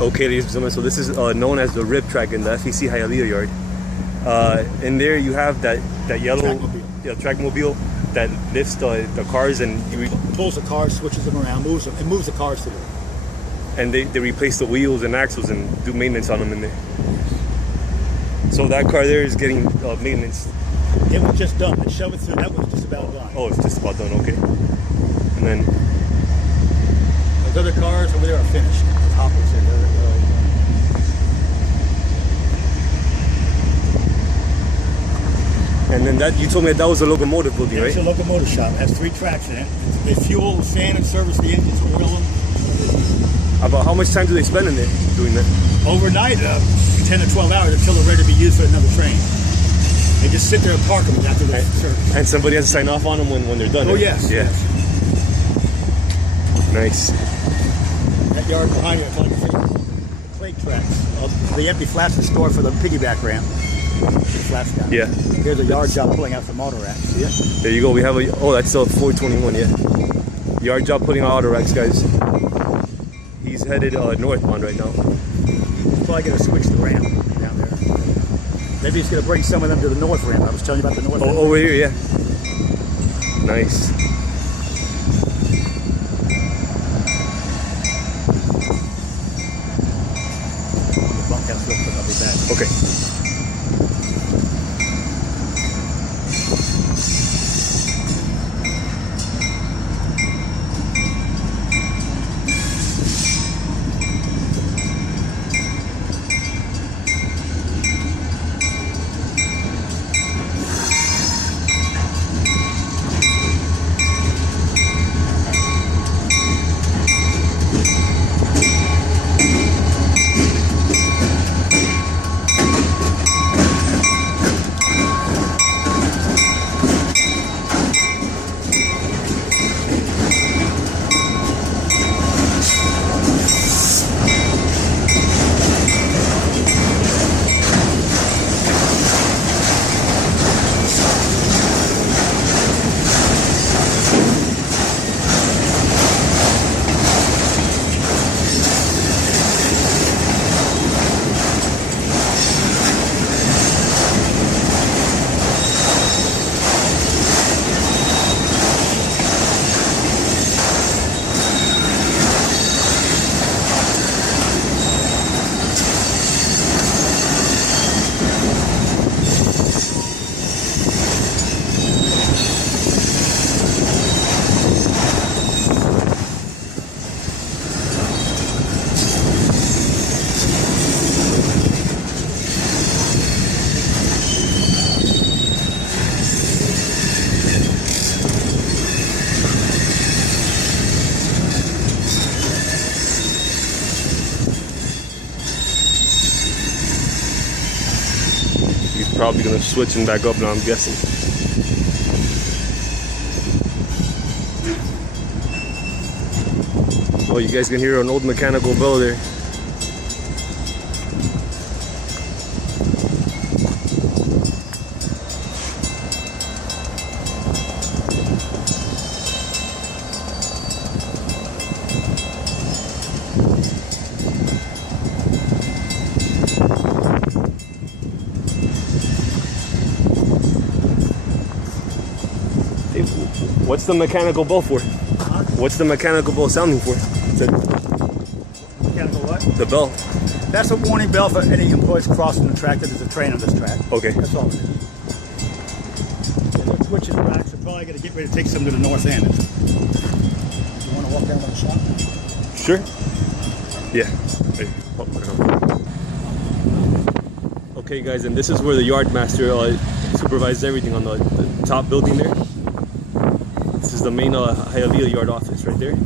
Okay, ladies and gentlemen, so this is known as the rib track in the FEC Hialeah yard. In there you have that yellow trackmobile that lifts the cars and pulls the cars, switches them around, moves the cars through. And they replace the wheels and axles and do maintenance on them in there. So that car there is getting maintenance. It was just done. They shove it through. That was just about done. Oh, it's just about done. Okay. And then those other cars over there are finished. The hoppers there. And then that, you told me that was a locomotive building, right? It's a locomotive shop. It has 3 tracks in it. They fuel, sand, and service the engines, oil them. About how much time do they spend in there doing that? Overnight, 10 to 12 hours until they're ready to be used for another train. They just sit there and park them after the service. And somebody has to sign off on them when they're done. Oh, right? yes. Yeah. Yes. Nice. That yard behind you, it's like the plate tracks. The empty flats is stored for the piggyback ramp. The flats down. Yeah. Here's a yard job pulling out some auto racks. See it? There you go. We have that's a 421, yeah. Yard job putting out auto racks, guys. He's headed northbound right now. He's probably going to switch the ramp down there. Maybe he's going to bring some of them to the north ramp. I was telling you about the north ramp. Over here, yeah. Nice. The bunkhouse looks like I'll be back. Okay. Probably gonna switch and back up now, I'm guessing. Oh, you guys can hear an old mechanical bell there. What's the mechanical bell for? Huh? What's the mechanical bell sounding for? Mechanical what? The bell. That's a warning bell for any employees crossing the track that there's a train on this track. Okay. That's all it is. Yeah, they're switching tracks. They're probably going to get ready to take some to the north end. You want to walk down to the shop? Sure. Yeah. Okay, guys, and this is where the yard master supervises everything on the top building there. This is the main Hialeah yard office right there.